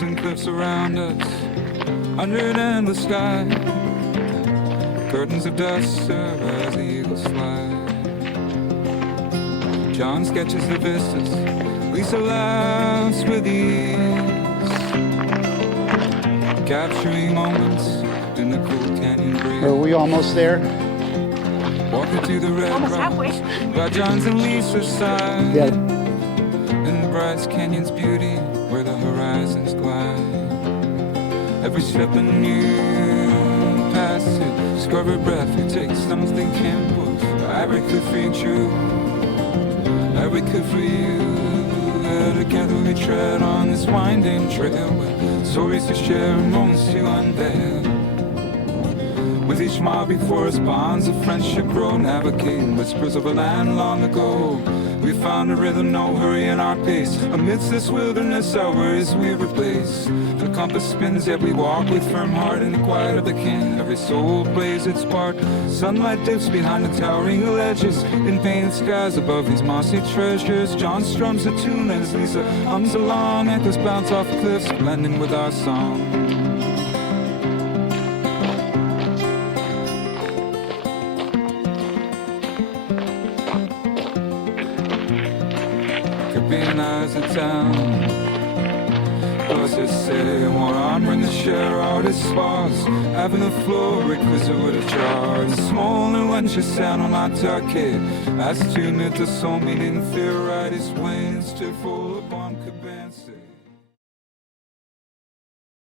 Hills and cliffs around us, under an endless sky. Curtains of dust serve as the eagles fly. John sketches the vistas, Lisa laughs with ease, capturing moments in the cool canyon breeze. Are we almost there? Walking through the red Almost rock halfway. by John's and Lisa's side. Yeah. In the Bryce Canyon's beauty, where the horizons glide. Every step a new passage, discover breath, you take something can't move. Every cliff for you true, every cliff for you. Together we tread on this winding trail, with stories to share, moments to unveil. With each mile before us, bonds of friendship grow, navigating whispers of a land long ago. We found a rhythm, no hurry in our pace. Amidst this wilderness, our worries we replace. The compass spins, yet we walk with firm heart in the quiet of the canyon. Every soul plays its part. Sunlight dips behind the towering ledges, in painted skies above these mossy treasures. John strums a tune as Lisa hums along. Echoes bounce off cliffs, blending with our song. Being eyes of town, bosses say one arm bring the share out its spas, having the floor requisite with a charge. Small and when she sat on my arcade, as to knit the soul meaning theoritis wains to fall upon cabans.